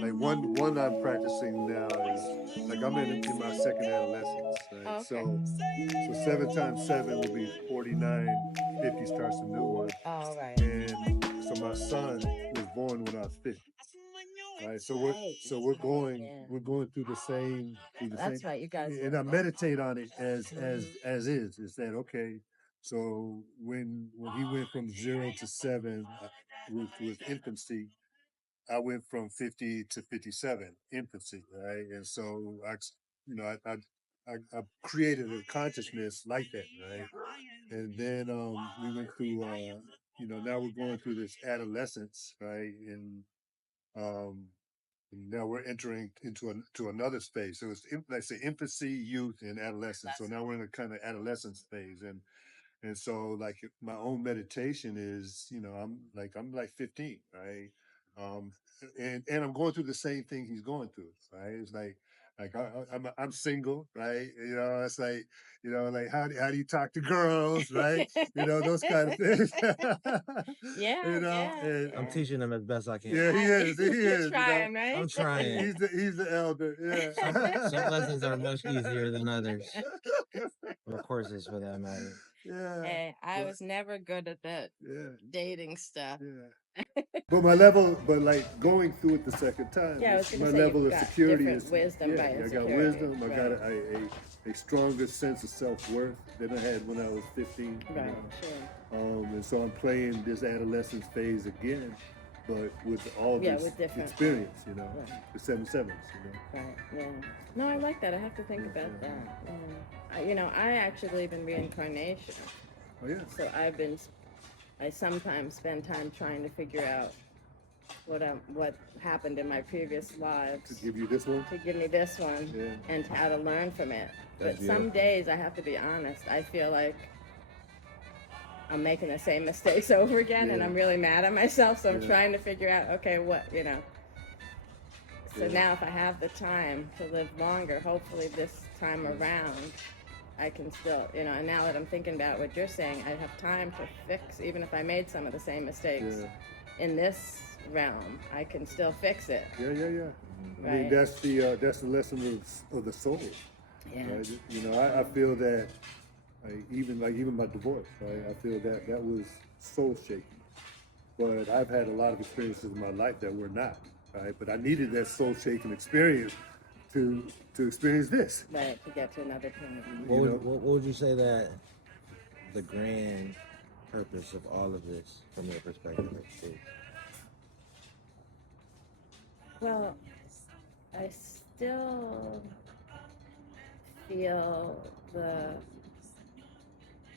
like one I'm practicing now is like I'm in my second adolescence, right? Oh, okay. So 7 times 7 will be 49. 50 starts a new one, Oh, right. and so my son was born when I was 50. Right, so we're Right. so That's we're right. going Yeah. we're going through the same, That's right. You guys and were I both. meditate on it Mhm. as is that okay? So when he went from 0 to 7 with infancy, I went from 50 to 57 infancy, right? And so I created a consciousness like that, right? And then we went through now we're going through this adolescence, right? Um, and now we're entering into to another space. So it's like I say infancy, youth, and adolescence. So now we're in a kind of adolescence phase, and so like my own meditation is, I'm like 15, right? Um, and I'm going through the same thing he's going through, right? It's like I'm single, right? It's like like how do you talk to girls, right? Those kind of things. Yeah, yeah, And I'm yeah. teaching them as best I can. yeah, he is. He You're is. trying, I'm right? trying. He's the elder. Some lessons are much easier than others, Yeah. or courses for that matter. Yeah. Hey, I But was never good at that yeah. dating stuff. Yeah. But my level, but like going through it the second time, Yeah, I was gonna my say level you've of got security different is, wisdom, yeah, right, and I got security, wisdom. I got right, a stronger sense of self worth than I had when I was 15. right, sure. And so I'm playing this adolescence phase again, but with all Yeah, this with different, experience, right, the 7 sevens, right, yeah. No, I like that. I have to think Yeah, about yeah. that. I actually believe in reincarnation, Oh yeah. so I sometimes spend time trying to figure out what happened in my previous To lives give you this one. to give me this one Yeah. and how to learn from it. That's But some beautiful. days, I have to be honest, I feel like I'm making the same mistakes over again, and Yeah. I'm really mad at myself. So I'm Yeah. trying to figure out, okay, what. So Yeah. now, if I have the time to live longer, hopefully this time around, I can still, and now that I'm thinking about what you're saying, I have time to fix, even if I made some of the same mistakes Yeah. in this realm, I can still fix it. Yeah, yeah, yeah. I mean, Right. that's the lesson of the soul. Yeah. Right? I feel that even my divorce, right? I feel that that was soul shaking. But I've had a lot of experiences in my life that were not, right? But I needed that soul shaking experience to experience this. Right, to get to another point. What would you say that the grand purpose of all of this, from your perspective, is? Well, I still feel the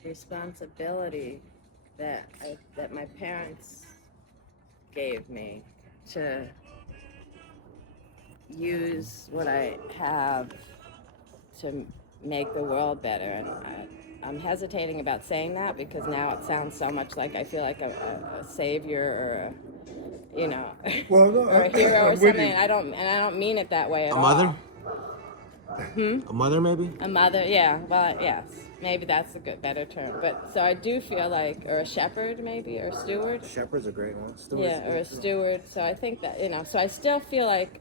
responsibility that my parents gave me to use what I have to make the world better. And I'm hesitating about saying that because now it sounds so much like I feel like a savior or Well, no, or a hero or I'm with something. you. And I don't mean it that way at A all. mother? Hmm? A mother, maybe? A mother, yeah. Well, yes, maybe that's a better term. But so I do feel like, or a shepherd, maybe, or a steward. Shepherd's a great one. Stewards Yeah, or a steward. So I think that so I still feel like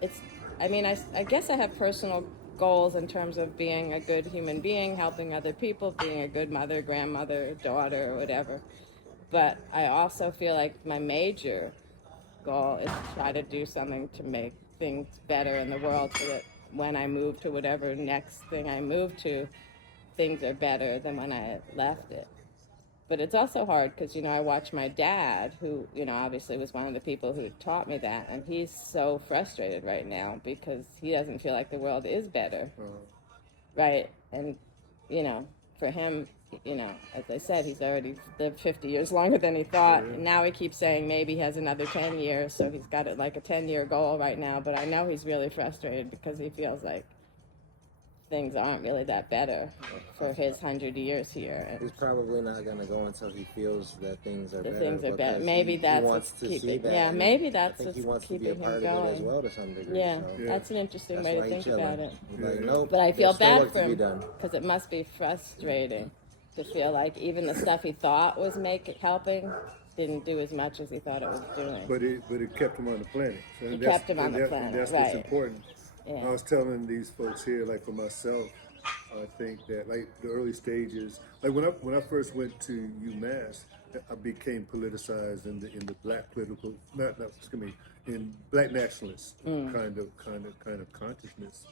it's. I mean, I guess I have personal goals in terms of being a good human being, helping other people, being a good mother, grandmother, daughter, or whatever. But I also feel like my major goal is to try to do something to make things better in the world so that when I move to whatever next thing I move to, things are better than when I left it. But it's also hard because, I watch my dad, who, obviously was one of the people who taught me that, and he's so frustrated right now because he doesn't feel like the world is better, right? And, for him, as I said, he's already lived 50 years longer than he thought. And now he keeps saying maybe he has another 10 years, so he's got like a 10-year goal right now. But I know he's really frustrated because he feels like things aren't really that better for his 100 years here. And He's probably not going to go until he feels that things are the better. things are better. because Maybe he that's wants what's to keeping. see that. Yeah, and maybe I that's think what's he wants to be keeping a part him of it as going. well to some degree. Yeah, So Yeah. that's an interesting that's way why to he's think chilling. about it. He's like, nope. But I feel there's still bad work for to be him done. because it must be frustrating to feel like even the stuff he thought was helping didn't do as much as he thought it was doing. But it kept him on the planet. So, It kept him on the and planet, that's what's right. important. Yeah. I was telling these folks here, like for myself, I think that like the early stages, like when I first went to UMass, I became politicized in the black political, not excuse me, in black nationalist kind of consciousness.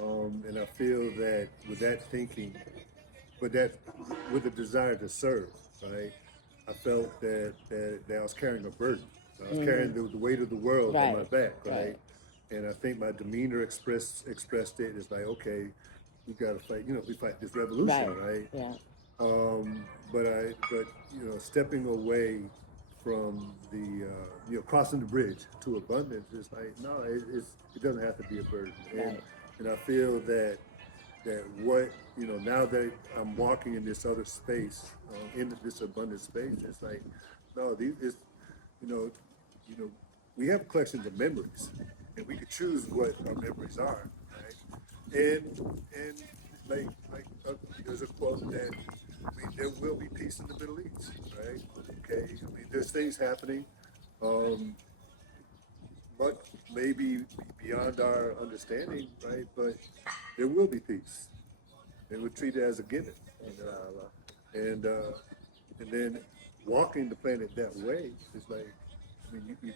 And I feel that with that thinking, but that with a desire to serve, right? I felt that I was carrying a burden. I was carrying the weight of the world on my back, right? And I think my demeanor expressed it. It's like, okay, we got to fight. We fight this revolution, right? Yeah. But stepping away from the crossing the bridge to abundance is like no, it doesn't have to be a burden. And I feel that what now that I'm walking in this other space, in this abundant space, it's like no, these is you know you know we have collections of memories, and we can choose what our memories are, right? And there's a quote that there will be peace in the Middle East, right? Okay, there's things happening, but maybe beyond our understanding, right? But there will be peace, and we're treated as a given, and then walking the planet that way is like,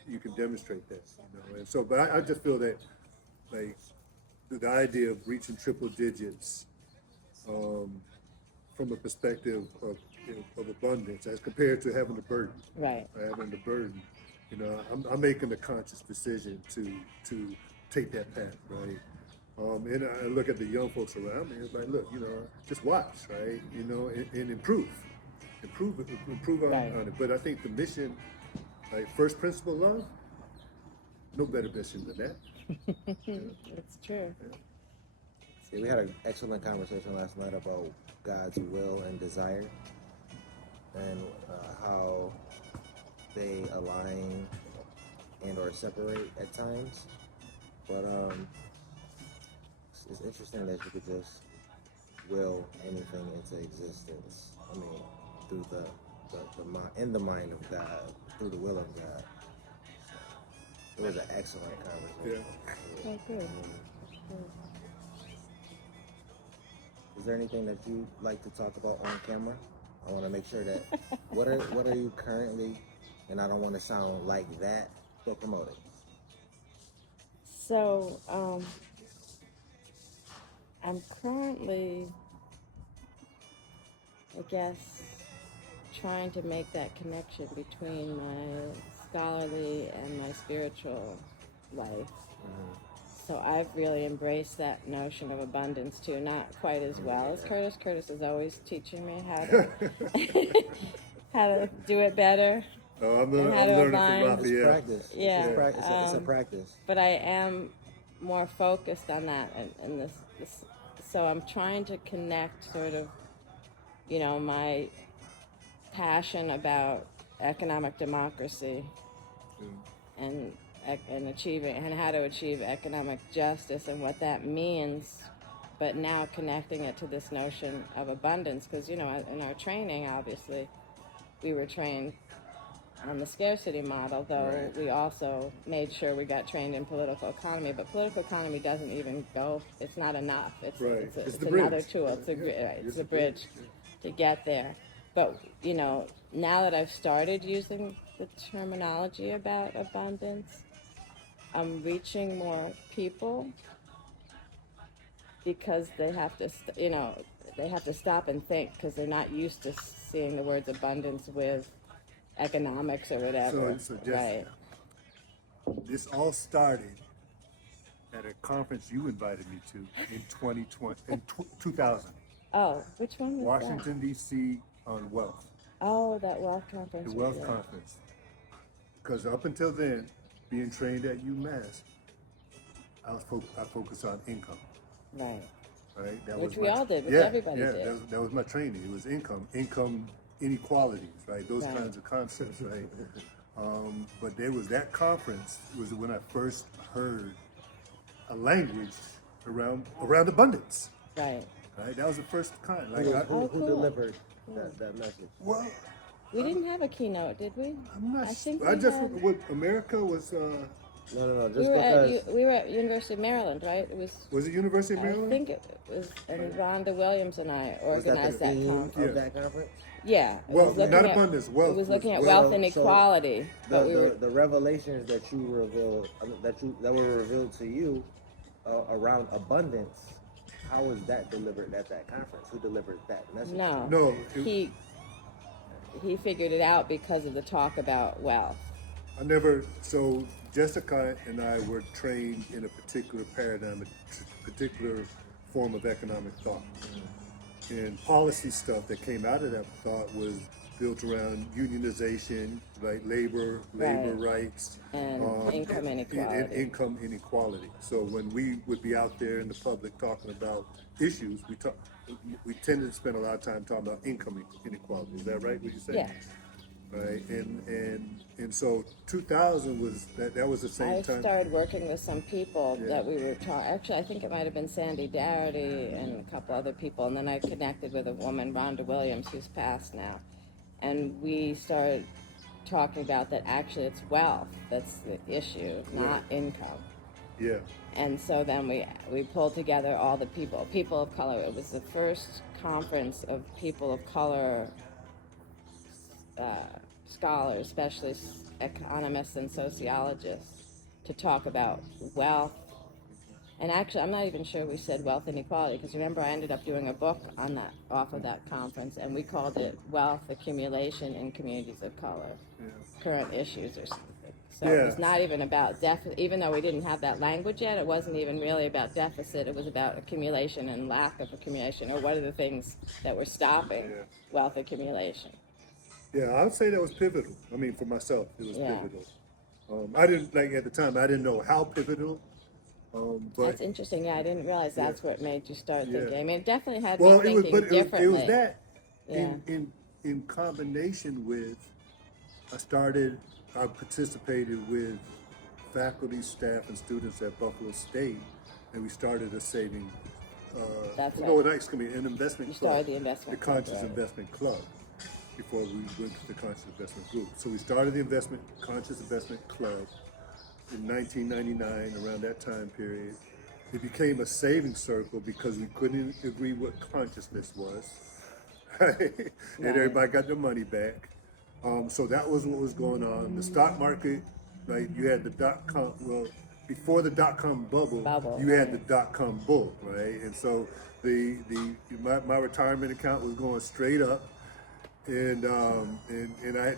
you can demonstrate that, and so, but I just feel that like the idea of reaching triple digits, from a perspective of abundance as compared to having a burden. Right. Having the burden, I'm making a conscious decision to take that path, right? And I look at the young folks around me. It's like, look, just watch, right? And improve on it. But I think the mission, like first principle love, no better mission than that. It's true. Yeah. See, we had an excellent conversation last night about God's will and desire, and how they align and or separate at times. But it's interesting that you could just will anything into existence. I mean, through the mind, in the mind of God, through the will of God. So, it was an excellent conversation. Yeah. Oh, good. Is there anything that you'd like to talk about on camera? I want to make sure that what are you currently, and I don't want to sound like that, but promoting. So, I'm currently, I guess, trying to make that connection between my scholarly and my spiritual life. So I've really embraced that notion of abundance too, not quite as well as Curtis. Curtis is always teaching me how to how to do it better. Oh, I'm and how to learning align. from Rafeal. It's practice. Yeah. It's a practice. But I am more focused on that, and this. So I'm trying to connect sort of, my passion about economic democracy and achieving and how to achieve economic justice and what that means, but now connecting it to this notion of abundance, because in our training, obviously, we were trained on the scarcity model, though we also made sure we got trained in political economy. But political economy doesn't even go, it's not enough. It's another tool. It's a bridge to get there. But, now that I've started using the terminology about abundance, I'm reaching more people because they have to, they have to stop and think, because they're not used to seeing the words abundance with economics or whatever. So just, this all started at a conference you invited me to in 2000. Oh, which one was Washington, D.C. on wealth. Oh, that wealth conference. The wealth conference. Because up until then, being trained at UMass, I focused on income. Right. That which was we all did, which everybody did. That was my training. It was income inequalities, right? Those kinds of concepts, right? But there was that conference was when I first heard a language around abundance. Right. That was the first kind. Who delivered that message? Well, We didn't have a keynote, did we? I'm not. I think I we just had. with America was. No. We Just were because at we were at University of Maryland, right? It was. Was it University of I Maryland? think it was, and Rhonda Williams and I was that the organized that theme conference. of Yeah. that conference? Yeah, it Well, was looking not at, abundance. It Wealth was looking at was- wealth Well, and so equality, but we were. The revelations that you revealed that were revealed to you around abundance. How was that delivered at that conference? Who delivered that message? No, No, he figured it out because of the talk about wealth. I never. So Jessica and I were trained in a particular paradigm, a particular form of economic thought, and policy stuff that came out of that thought was built around unionization, like labor Right. rights, And income and inequality. income inequality. So when we would be out there in the public talking about issues, we tended to spend a lot of time talking about income inequality. Is that right? What you say? Yeah. Right, and so 2000 was that was the same I time. started working with some people Yeah. that we were talking. Actually, I think it might have been Sandy Darity and a couple other people, and then I connected with a woman, Rhonda Williams, who's passed now, and we started talking about that. Actually, it's wealth that's the issue, not income. Yeah, And so then we pulled together all the people of color. It was the first conference of people of color scholars, especially economists and sociologists, to talk about wealth. And actually, I'm not even sure we said wealth inequality, because remember, I ended up doing a book on that off of that conference, and we called it Wealth Accumulation in Communities of Color, Current Issues or something. So it was not even about deficit, even though we didn't have that language yet. It wasn't even really about deficit. It was about accumulation and lack of accumulation, or what are the things that were stopping wealth accumulation. yeah, I would say that was pivotal. I mean, for myself, it was Yeah. pivotal. I didn't at the time. I didn't know how pivotal. But That's interesting. Yeah, I didn't realize that's what made you start thinking. Yeah. I mean, it definitely had well, me it was, thinking but differently. it was that Yeah. in combination with I participated with faculty, staff, and students at Buffalo State, and we started a saving. That's no, right. excuse me, an investment You club. started the investment the club, Conscious right. Investment Club. Before we went to the Conscious Investment Group, so we started the Conscious Investment Club in 1999. Around that time period, it became a saving circle because we couldn't agree what consciousness was, right? And everybody got their money back. So that was what was going on. The stock market, like you had the .com. Well, before the .com bubble, you had the .com bull, right? And so my retirement account was going straight up, and I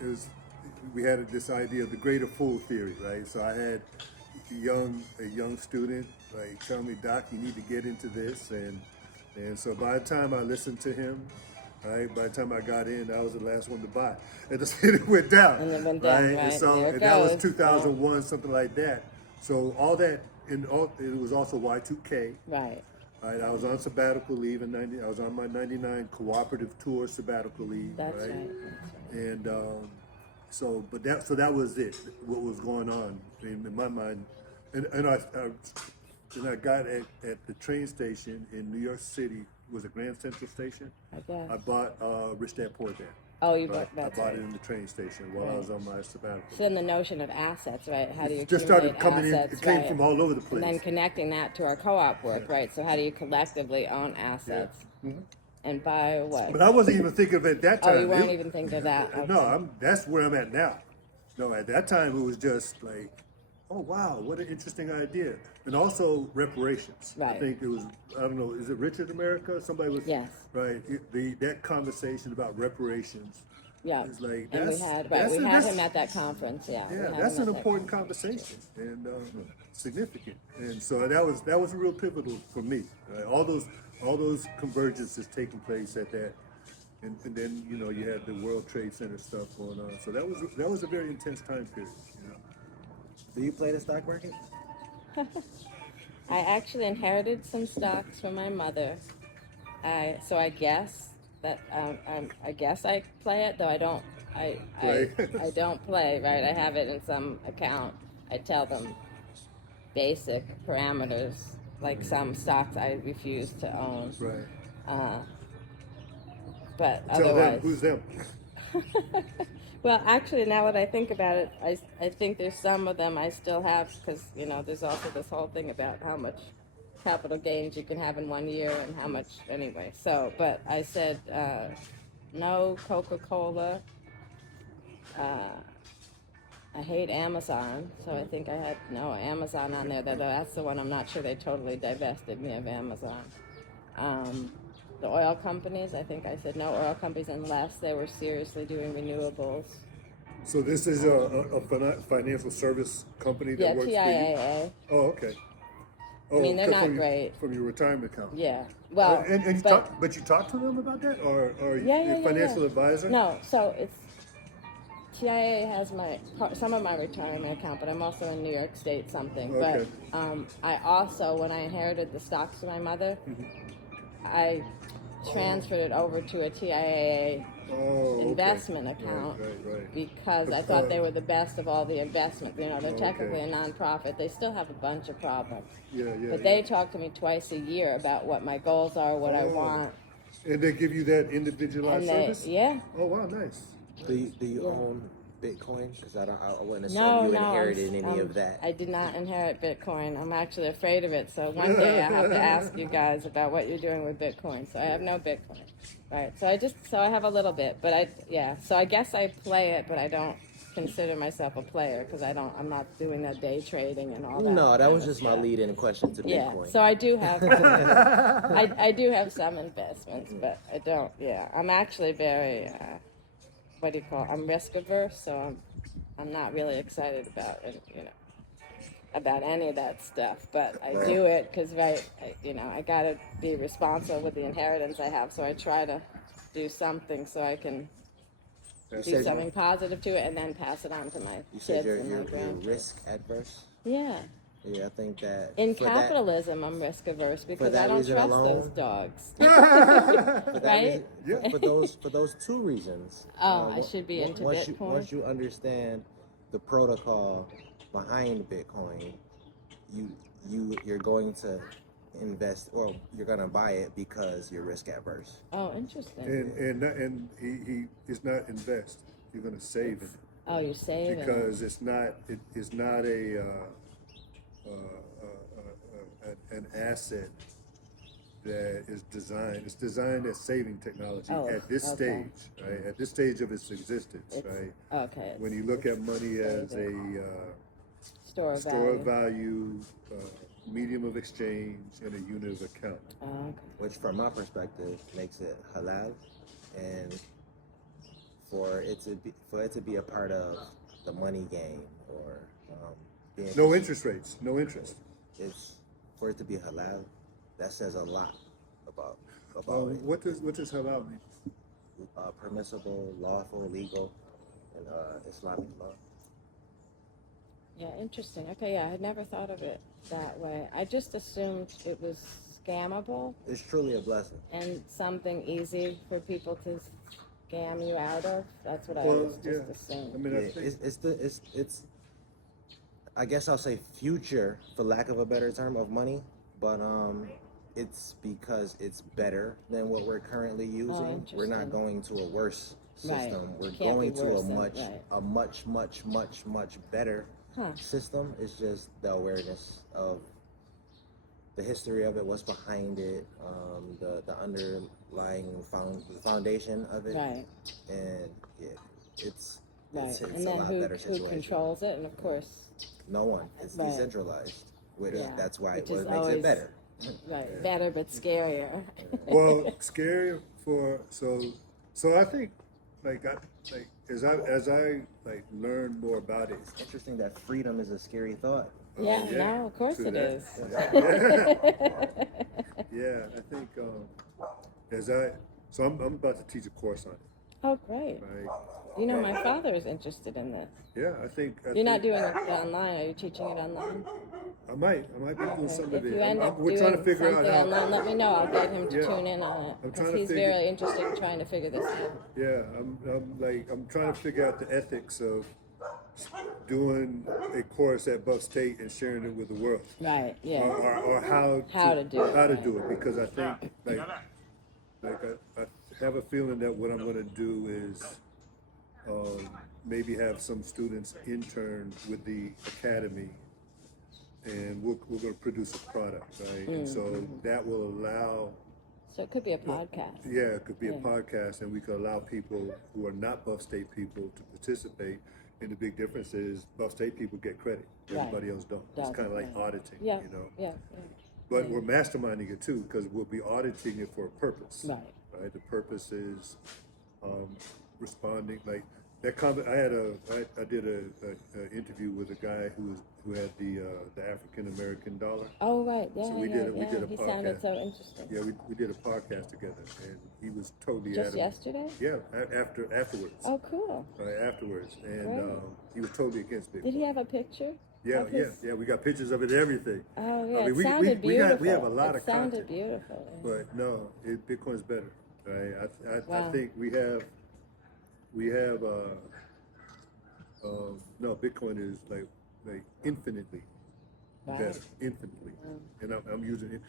it was we had this idea of the greater fool theory, right? So I had a young student like tell me, Doc, you need to get into this, and so by the time I listened to him, right, by the time I got in, I was the last one to buy, and it went down, And it went down, right? And so There it that was goes. 2001, something like that. So all that, it was also Y2K. Right. Right, I was on sabbatical leave in '90. I was on my '99 cooperative tour sabbatical leave. That's right. And so that was it. What was going on in my mind, and I got at the train station in New York City. Was it Grand Central Station? I guess. I bought Rich Dad Poor Dad. Oh, you Right? bought that. I bought it in the train station while I was on my sabbatical. So then the notion of assets, right? How do you It just started accumulate coming assets, in. It came right? from all over the place. And then connecting that to our co-op work, right? So how do you collectively own assets and buy what? But I wasn't even thinking of it at that time. Oh, you weren't even thinking of that. Okay. No, that's where I'm at now. No, at that time it was just like, oh wow, what an interesting idea, and also reparations. Right. I think it was, I don't know, is it Richard America? Somebody was Yes. right. That conversation about reparations. Yeah. It's like And we had him at that conference. Yeah. We Yeah, had that's him an at that important conference. conversation and significant. And so that was real pivotal for me. Right? All those convergences taking place at that, and then you had the World Trade Center stuff going on. So that was a very intense time period. Do you play the stock market? I actually inherited some stocks from my mother. So I guess that I guess I play it, though I don't. I don't play, right? I have it in some account. I tell them basic parameters, like some stocks I refuse to own. Right. but Tell them, otherwise. who's them? Well, actually, now that I think about it, I think there's some of them I still have because, you know, there's also this whole thing about how much capital gains you can have in 1 year and how much, anyway. So, but I said no Coca-Cola. I hate Amazon, so I think I had no Amazon on there. That's the one I'm not sure they totally divested me of Amazon. The oil companies, I think I said no oil companies unless they were seriously doing renewables. So this is a financial service company that Yeah, works for you? TIAA. Oh, okay. Oh, I mean, they're not from great. from your retirement account. Yeah. Well, and you but, but you talk to them about that, or yeah, a financial advisor? No, so it's TIAA has some of my retirement account, but I'm also in New York State something. Okay. But I also, when I inherited the stocks from my mother, I transferred it over to a TIAA investment account Right. because I thought they were the best of all the investments. You know, they're technically a nonprofit. They still have a bunch of problems. But they talk to me twice a year about what my goals are, what I want. And they give you that individualized service? Yeah. Oh, wow, nice. Do you own Bitcoin? Because I wouldn't assume No, you inherited any of that. I did not inherit Bitcoin. I'm actually afraid of it. So one day I have to ask you guys about what you're doing with Bitcoin. So I have no Bitcoin. Right. So I have a little bit, but so I guess I play it, but I don't consider myself a player because I'm not doing that day trading and all that. No, that was just my lead-in question to Bitcoin. So I do have, I do have some investments, but I don't. Yeah, I'm actually very, I'm risk averse, so I'm not really excited about it, about any of that stuff. But I do it because I gotta be responsible with the inheritance I have, so I try to do something so I can do something positive to it and then pass it on to my kids and my grandkids. You're risk adverse? Yeah. Yeah, I think that in capitalism, I'm risk averse because I don't trust those dogs. Right? For those two reasons. I should be into Bitcoin. Once you understand the protocol behind Bitcoin, you're going to invest, or you're going to buy it because you're risk adverse. Oh, interesting. And he is not invest. You're going to save it. Oh, you're saving because it's not an asset that is designed. It's designed as saving technology at this stage, right? At this stage of its existence, right? Okay. When you look at money as a store of value, medium of exchange, and a unit of account. Which, from my perspective, makes it halal, and for it to be a part of the money game, or no interest rates, no interest. It's for it to be halal. That says a lot about it. What does halal mean? Permissible, lawful, legal, in Islamic law. Yeah, interesting. Okay, I had never thought of it that way. I just assumed it was scammable. It's truly a blessing. And something easy for people to scam you out of. That's what I was just assuming. I mean, it's I guess I'll say future, for lack of a better term, of money, but it's because it's better than what we're currently using. We're not going to a worse system. We're going to a much better system. It's just the awareness of the history of it, what's behind it, the underlying foundation of it, and it's and a then lot better situation. Who controls it, and of course, no one. It's decentralized. That's why it makes always, it better. Right, better but scarier. Well, scarier so I think as I learn more about it. It's interesting that freedom is a scary thought. No, of course it is. Yeah, I think I'm about to teach a course on it. Oh, great. Right. My father is interested in this. Yeah, I think You're not doing it online. Are you teaching it online? I might be doing some of If it. you end up We're trying to figure out how. online, let me know. I'll get him to tune in on it because he's very interested in trying to figure this out. Yeah, I'm trying to figure out the ethics of doing a course at Buck State and sharing it with the world. Right. Yeah. Or how to do it. Because I think I have a feeling that what I'm going to do is maybe have some students intern with the academy, and we're going to produce a product, right? And so that will allow. So it could be a podcast. Yeah, it could be a podcast, and we could allow people who are not Buff State people to participate. And the big difference is Buff State people get credit. Everybody else don't. It's kind of like auditing, Yeah, you know. yeah. But we're masterminding it too, because we'll be auditing it for a purpose. Right. Right. The purpose is responding. Like that comment, I did a interview with a guy who had the African American dollar. Oh right, yeah, So we yeah, did a He podcast. sounded so interesting. Yeah, we did a podcast together, and he was totally Just adamant. yesterday? Yeah, afterwards. Oh, cool. Afterwards, and Great. he was totally against Bitcoin. Did he have a picture? Yeah, of his- yeah. We got pictures of it and everything. Oh yeah, I mean, it we sounded beautiful. we have a lot it of sounded content. beautiful. Yeah. But no, Bitcoin's better. Right? I Wow. think we have no, Bitcoin is like infinitely Right. better, infinitely. And I'm using it.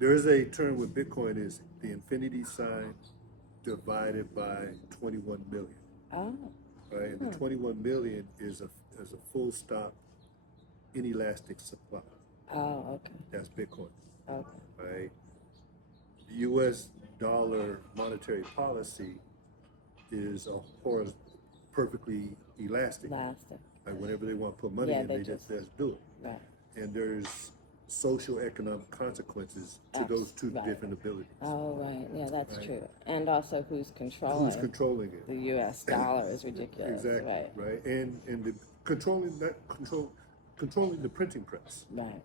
There is a term with Bitcoin is the infinity sign divided by 21 million. Oh, Right, and the 21 million is a full stop, inelastic supply. oh, okay, That's Bitcoin, okay. right? The U.S. dollar monetary policy is perfectly elastic. Elastic. Like whenever they want to put money Yeah, in, they they just do it. Right. And there's social economic consequences to those two Right. different abilities. Oh, right. Yeah, that's Right. true. And also, who's controlling? Who's controlling it? The U.S. dollar is ridiculous. Exactly. Right. And the controlling the printing press. Right.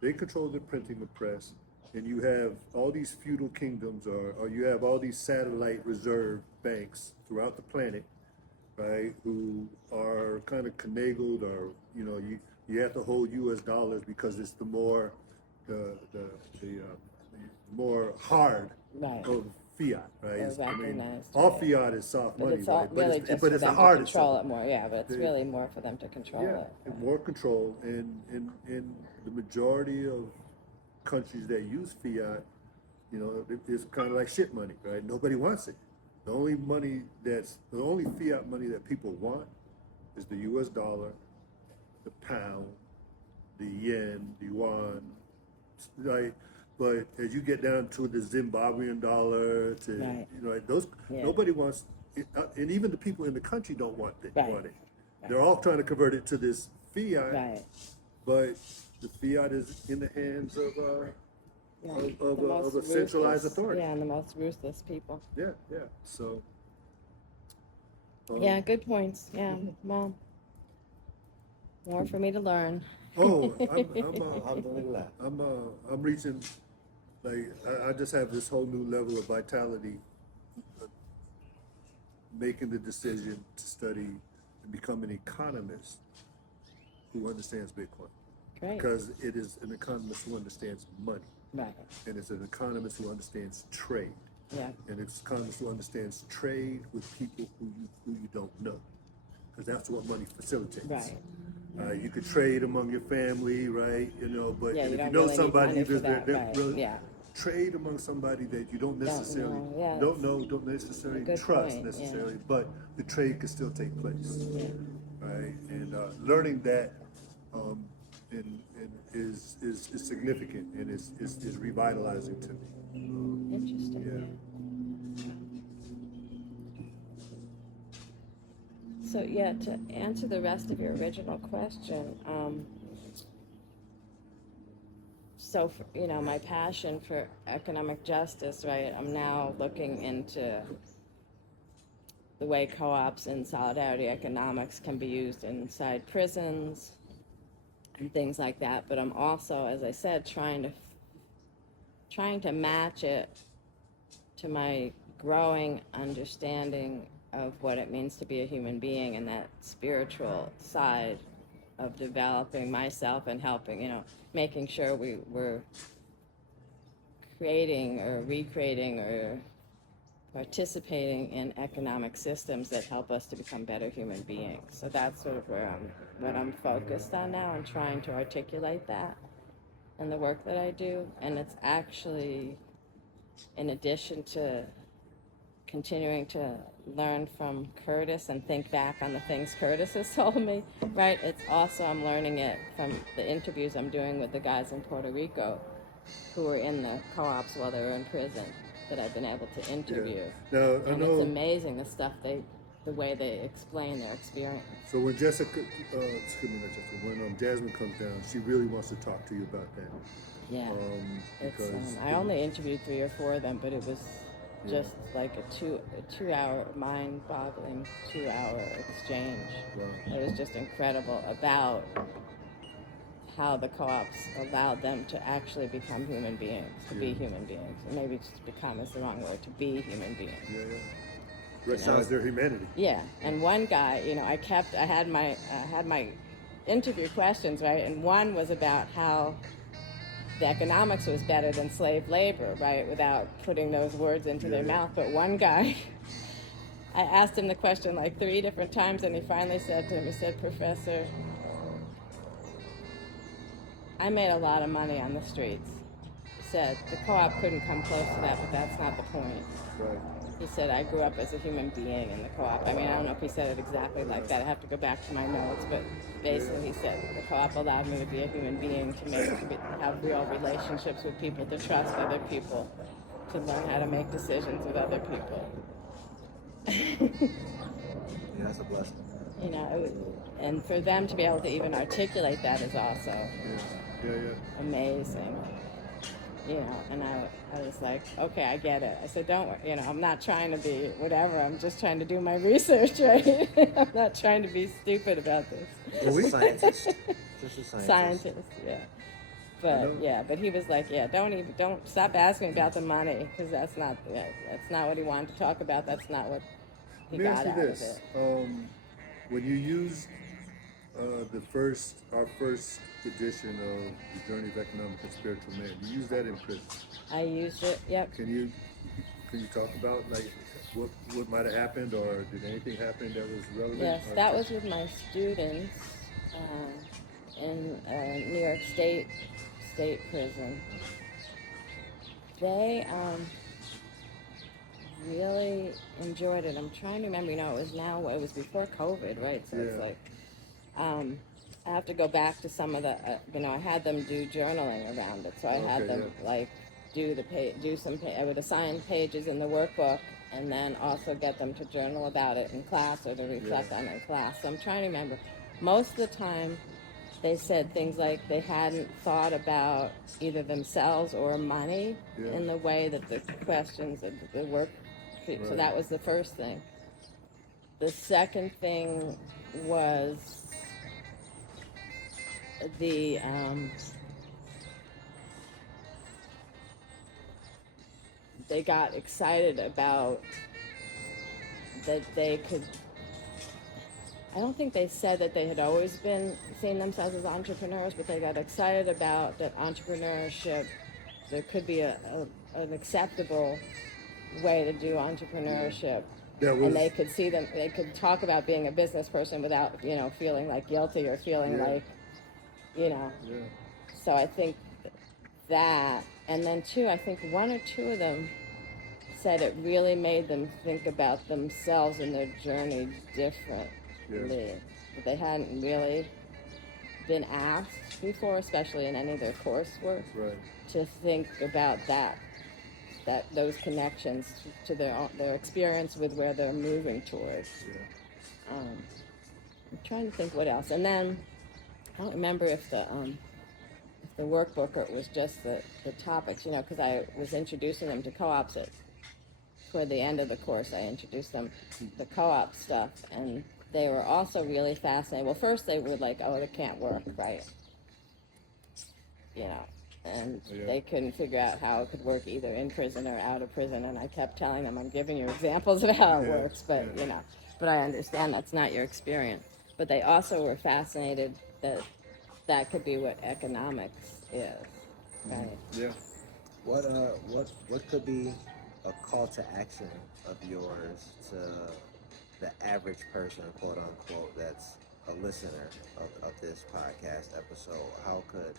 They control the printing press, and you have all these feudal kingdoms, or you have all these satellite reserve banks throughout the planet, right? Who are kind of finagled, or you have to hold U.S. dollars because it's the more more hard Right. of fiat, right? They're I mean, recognized, all right. fiat is soft But money, it's all right? really But just but for it's the them to hardest. control of it more. Yeah, but it's They- really more for them to control Yeah, it. and more control, and the majority of countries that use fiat, it's kind of like shit money, right? Nobody wants it. The only fiat money that people want is the U.S. dollar, the pound, the yen, the yuan, right? But as you get down to the Zimbabwean dollar, to Right. those, Yeah. nobody wants it, and even the people in the country don't want it. Right. Want it. They're all trying to convert it to this fiat, Right. but the fiat is in the hands of Yeah. of The most a centralized ruthless- authority. Yeah, and the most ruthless people. Yeah. So. Yeah, good points. Yeah, well, more for me to learn. Alhamdulillah. I'm reaching, like, I just have this whole new level of vitality, making the decision to study and become an economist who understands Bitcoin. Great. Because it is an economist who understands money, Right. and it's an economist who understands trade, Yeah. and it's an economist who understands trade with people who you don't know, because that's what money facilitates. Right. You could trade among your family, right? But Yeah, if you you don't know really need somebody, money for they're that, right, really yeah. trade among somebody that you don't necessarily know, yeah, don't know, don't necessarily good trust point, necessarily, but the trade could still take place, Yeah. right? And learning that is significant, and is revitalizing to me. Interesting. Yeah. So yeah, to answer the rest of your original question, so for, my passion for economic justice, right? I'm now looking into the way co-ops and solidarity economics can be used inside prisons and things like that. But I'm also, as I said, trying to match it to my growing understanding of what it means to be a human being, and that spiritual side of developing myself and helping, making sure we're creating or recreating or participating in economic systems that help us to become better human beings. So that's sort of what I'm focused on now, and trying to articulate that in the work that I do. And it's actually, in addition to continuing to learn from Curtis and think back on the things Curtis has told me, right? It's also, I'm learning it from the interviews I'm doing with the guys in Puerto Rico who were in the co-ops while they were in prison that I've been able to interview. Yeah. Now, I And know, it's amazing the way they explain their experience. so when Jessica, excuse me, not Jessica, when Jasmine comes down, she really wants to talk to you about that. Yeah. Because I only interviewed 3 or 4 of them, but it was just like a 2-hour mind-boggling 2-hour exchange. Wow. It was just incredible about how the co-ops allowed them to actually become human beings, to be human beings. And maybe just become is the wrong word, to be human beings. Yeah, yeah. Recognize their humanity. Yeah, and one guy, I had my interview questions, right? And one was about how the economics was better than slave labor, right? Without putting those words into their mouth. But one guy, I asked him the question like 3 different times, and he finally said to him, he said, "Professor, I made a lot of money on the streets." He said, "The co-op couldn't come close to that, but that's not the point." Right. He said, "I grew up as a human being in the co-op." I mean, I don't know if he said it exactly like that. I have to go back to my notes, but basically he said, the co-op allowed me to be a human being, have real relationships with people, to trust other people, to learn how to make decisions with other people. Yeah, that's a blessing. And for them to be able to even articulate that is also amazing. And I was like, okay, I get it. I said, don't worry, I'm not trying to be whatever. I'm just trying to do my research, right? I'm not trying to be stupid about this. Well, we scientists. Just a scientist. Scientist, yeah. But he was like, yeah, don't stop asking about the money, because that's not what he wanted to talk about. That's not what he got out of it. When you used our first edition of The Journey of Economic and Spiritual Man, you used that in prison. I used it. Yep. Can you talk about like what might have happened, or did anything happen that was relevant? Yes, that was with my students in New York State prison. They really enjoyed it. I'm trying to remember. It was before COVID, right? So it's like. I have to go back to some of the, I had them do journaling around it. So I had them I would assign pages in the workbook, and then also get them to journal about it in class, or to reflect on it in class. So I'm trying to remember. Most of the time, they said things like they hadn't thought about either themselves or money in the way that the questions of the work. So that was the first thing. The second thing was they got excited about that they could. I don't think they said that they had always been seeing themselves as entrepreneurs, but they got excited about that entrepreneurship. There could be an acceptable way to do entrepreneurship. And they could see them. They could talk about being a business person without, feeling like guilty, or feeling like, So I think that, and then 2, I think 1 or 2 of them said it really made them think about themselves and their journey differently. That they hadn't really been asked before, especially in any of their coursework, to think about those connections to their experience with where they're moving towards. I'm trying to think what else. And then I don't remember if the workbook, or it was just the topics, because I was introducing them to co-ops toward the end of the course. I introduced them to the co-op stuff, and they were also really fascinated. Well, first they were like, oh, it can't work, right? And they couldn't figure out how it could work either in prison or out of prison. And I kept telling them, I'm giving you examples of how it works, but but I understand that's not your experience. But they also were fascinated that could be what economics is, right? Yeah. What could be a call to action of yours to the average person, quote unquote, that's a listener of this podcast episode? How could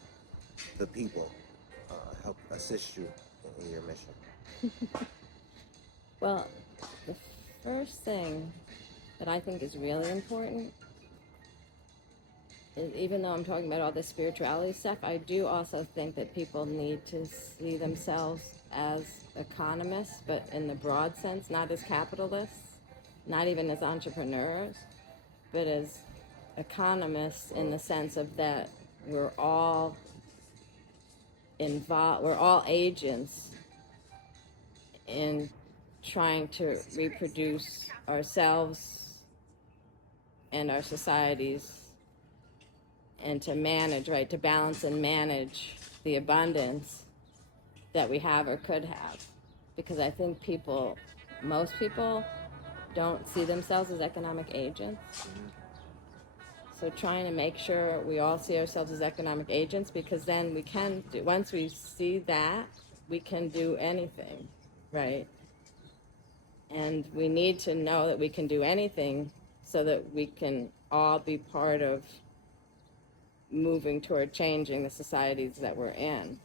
the people help assist you in your mission? Well, the first thing that I think is really important is, even though I'm talking about all this spirituality stuff, I do also think that people need to see themselves as economists, but in the broad sense, not as capitalists, not even as entrepreneurs, but as economists in the sense of that we're all involved, we're all agents in trying to reproduce ourselves and our societies, and to manage, right, to balance and manage the abundance that we have or could have. Because I think most people don't see themselves as economic agents. So trying to make sure we all see ourselves as economic agents, because then we can do, once we see that, we can do anything, right? And we need to know that we can do anything so that we can all be part of moving toward changing the societies that we're in.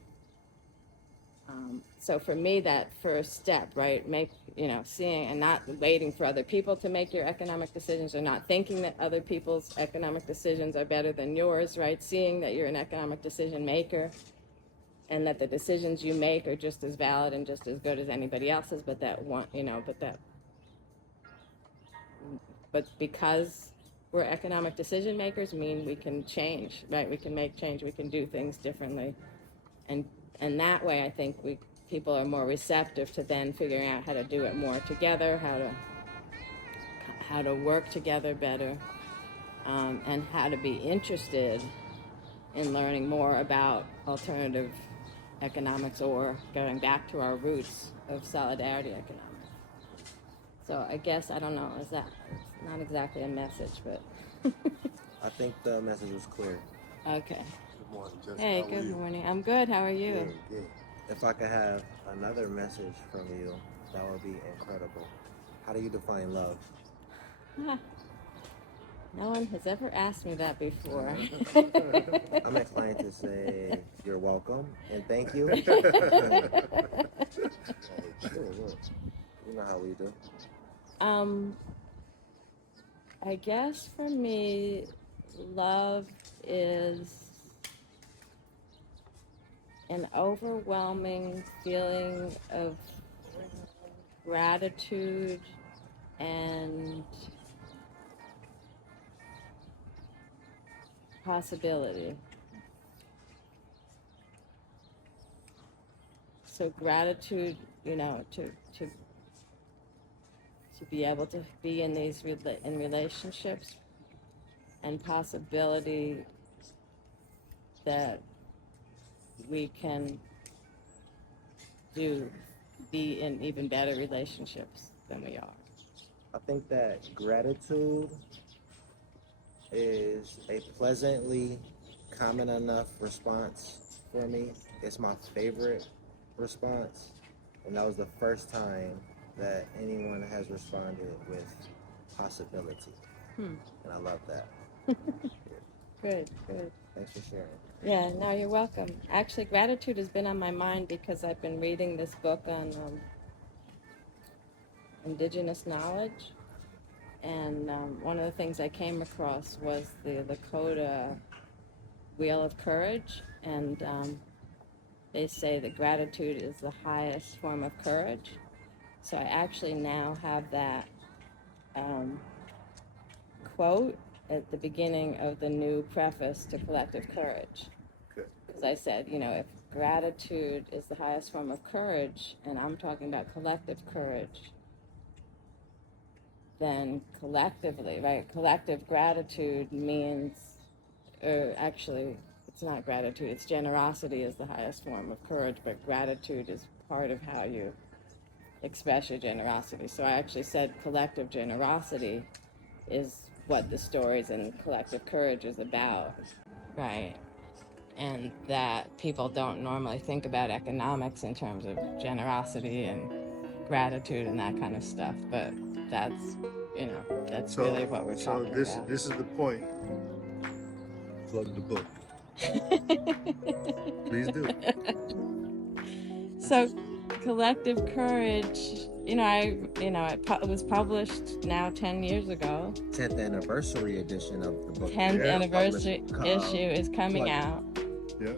So for me, that first step, right, seeing and not waiting for other people to make your economic decisions, or not thinking that other people's economic decisions are better than yours, right? Seeing that you're an economic decision maker, and that the decisions you make are just as valid and just as good as anybody else's, but because we're economic decision makers mean we can change, right? We can make change, we can do things differently. And that way, I think people are more receptive to then figuring out how to do it more together, how to work together better, and how to be interested in learning more about alternative economics, or going back to our roots of solidarity economics. So I guess, I don't know, it's not exactly a message, but I think the message was clear. okay. Good morning, Jessica. Hey, good morning. I'm good. How are you? Good, good. If I could have another message from you, that would be incredible. How do you define love? No one has ever asked me that before. I'm inclined to say you're welcome and thank you. Sure. You know how we do. I guess for me, love is an overwhelming feeling of gratitude and possibility. So gratitude, to be able to be in these in relationships, and possibility that we can be in even better relationships than we are. I think that gratitude is a pleasantly common enough response for me. It's my favorite response, and that was the first time that anyone has responded with possibility. And I love that. Good. Thanks for sharing. Yeah, no, you're welcome. Actually, gratitude has been on my mind because I've been reading this book on indigenous knowledge. And one of the things I came across was the Lakota Wheel of Courage. And they say that gratitude is the highest form of courage. So I actually now have that quote at the beginning of the new preface to Collective Courage. Because I said, if gratitude is the highest form of courage, and I'm talking about collective courage, then collectively, right? Collective gratitude means, or actually, it's not gratitude, it's generosity is the highest form of courage, but gratitude is part of how you express your generosity. So I actually said collective generosity is what the stories in Collective Courage is about, right? And that people don't normally think about economics in terms of generosity and gratitude and that kind of stuff, but that's really what we're talking about. So this is the point. Plug the book. Please do. So collective courage it was published now 10 years ago. 10th anniversary edition of the book. 10th Yeah. anniversary issue is coming like- out. Yeah.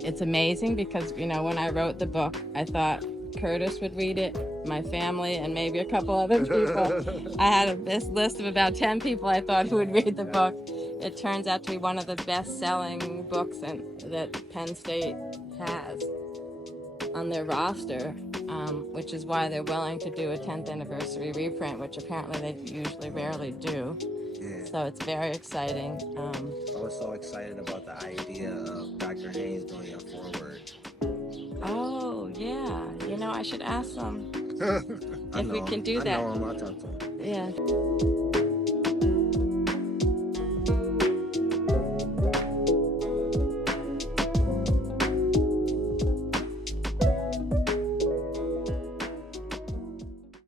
It's amazing because, when I wrote the book, I thought Curtis would read it, my family, and maybe a couple other people. I had this list of about 10 people I thought who would read the book. It turns out to be one of the best-selling books that Penn State has on their roster, which is why they're willing to do a 10th anniversary reprint, which apparently they usually rarely do. Yeah. So it's very exciting. I was so excited about the idea of Dr. Haynes doing a foreword. Oh, yeah. I should ask them I if we know can do him. that. I know him. I'll talk to him. Yeah.